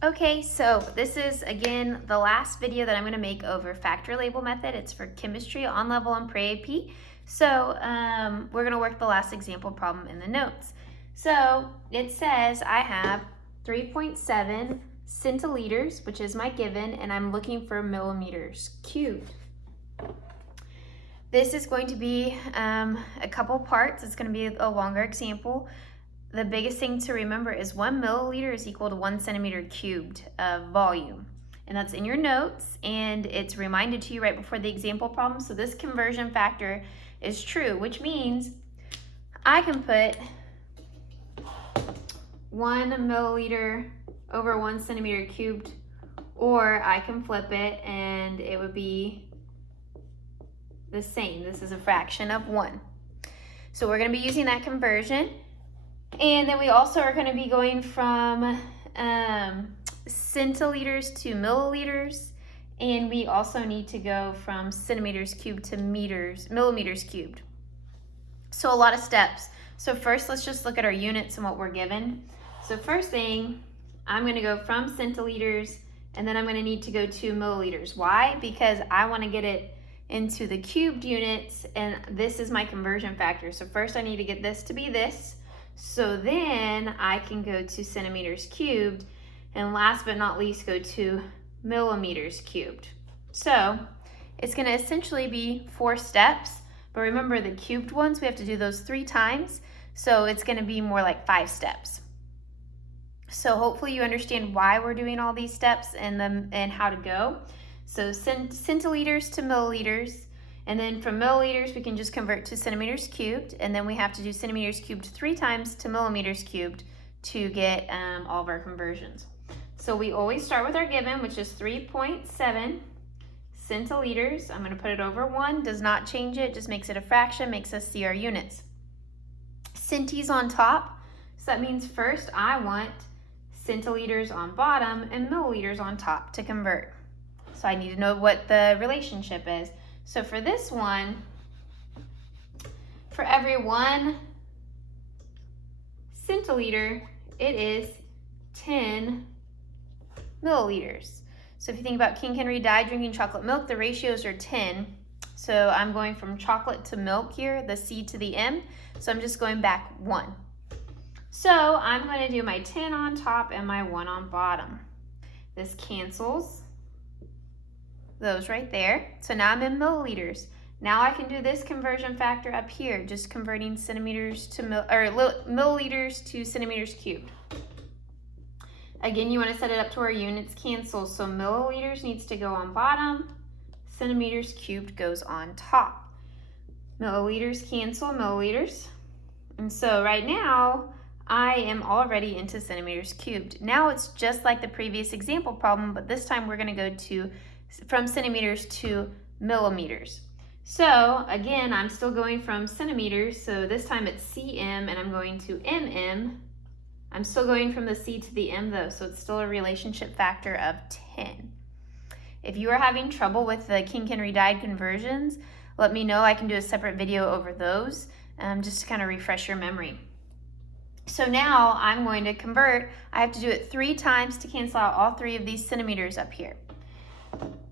Okay, so this is again the last video that I'm going to make over factor label method. It's for chemistry on level and pre-AP. So we're going to work the last example problem in the notes. So it says I have 3.7 centiliters, which is my given, and I'm looking for millimeters cubed. This is going to be a couple parts. It's going to be a longer example. The biggest thing to remember is 1 milliliter is equal to 1 centimeter cubed of volume. And that's in your notes, and it's reminded to you right before the example problem. So this conversion factor is true, which means I can put 1 milliliter over 1 centimeter cubed, or I can flip it and it would be the same. This is a fraction of 1. So we're going to be using that conversion. And then we also are going to be going from centiliters to milliliters, and we also need to go from centimeters cubed to millimeters cubed. So a lot of steps. So first, let's just look at our units and what we're given. So first thing, I'm going to go from centiliters, and then I'm going to need to go to milliliters. Why? Because I want to get it into the cubed units, and this is my conversion factor. So first I need to get this to be this. So then I can go to centimeters cubed, and last but not least go to millimeters cubed. So it's going to essentially be 4 steps, but remember the cubed ones, we have to do those 3 times, so it's going to be more like 5 steps. So hopefully you understand why we're doing all these steps and how to go. So centiliters to milliliters. And then from milliliters, we can just convert to centimeters cubed. And then we have to do centimeters cubed 3 times to millimeters cubed to get all of our conversions. So we always start with our given, which is 3.7 centiliters. I'm going to put it over 1. Does not change it. Just makes it a fraction. Makes us see our units. Centis on top. So that means first I want centiliters on bottom and milliliters on top to convert. So I need to know what the relationship is. So for this one, for every 1 centiliter, it is 10 milliliters. So if you think about King Henry died drinking chocolate milk, the ratios are 10. So I'm going from chocolate to milk here, the C to the M. So I'm just going back 1. So I'm going to do my 10 on top and my 1 on bottom. This cancels those right there. So now I'm in milliliters. Now I can do this conversion factor up here, just converting centimeters to milliliters to centimeters cubed. Again, you want to set it up to where units cancel. So milliliters needs to go on bottom, centimeters cubed goes on top. Milliliters cancel milliliters. And so right now, I am already into centimeters cubed. Now it's just like the previous example problem, but this time we're going to go from centimeters to millimeters. So again, I'm still going from centimeters, so this time it's cm and I'm going to mm. I'm still going from the c to the m though, so it's still a relationship factor of 10. If you are having trouble with the King Henry died conversions, let me know. I can do a separate video over those, just to kind of refresh your memory. So now I'm going to convert. I have to do it 3 times to cancel out all 3 of these centimeters up here.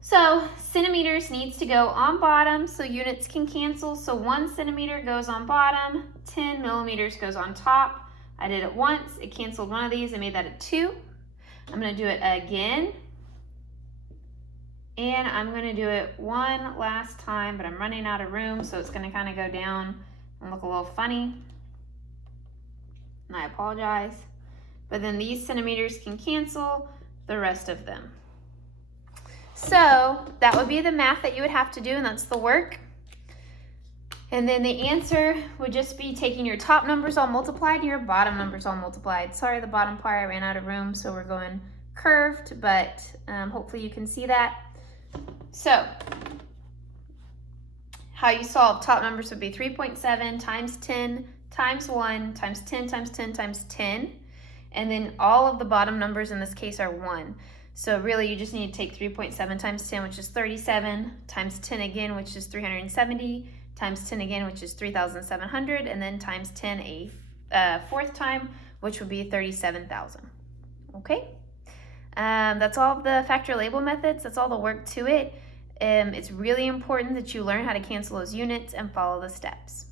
So centimeters needs to go on bottom so units can cancel. So 1 centimeter goes on bottom, 10 millimeters goes on top. I did it once, it canceled one of these, I made that a 2. I'm going to do it again. And I'm going to do it one last time, but I'm running out of room, so it's going to kind of go down and look a little funny. And I apologize. But then these centimeters can cancel the rest of them. So that would be the math that you would have to do, and that's the work. And then the answer would just be taking your top numbers all multiplied and your bottom numbers all multiplied. Sorry, the bottom part, I ran out of room, so we're going curved, but hopefully you can see that. So how you solve top numbers would be 3.7 times 10 times 1 times 10 times 10 times 10. And then all of the bottom numbers in this case are 1. So really you just need to take 3.7 times 10, which is 37, times 10 again, which is 370, times 10 again, which is 3,700, and then times 10 a fourth time, which would be 37,000. Okay? That's all of the factor label methods. That's all the work to it. It's really important that you learn how to cancel those units and follow the steps.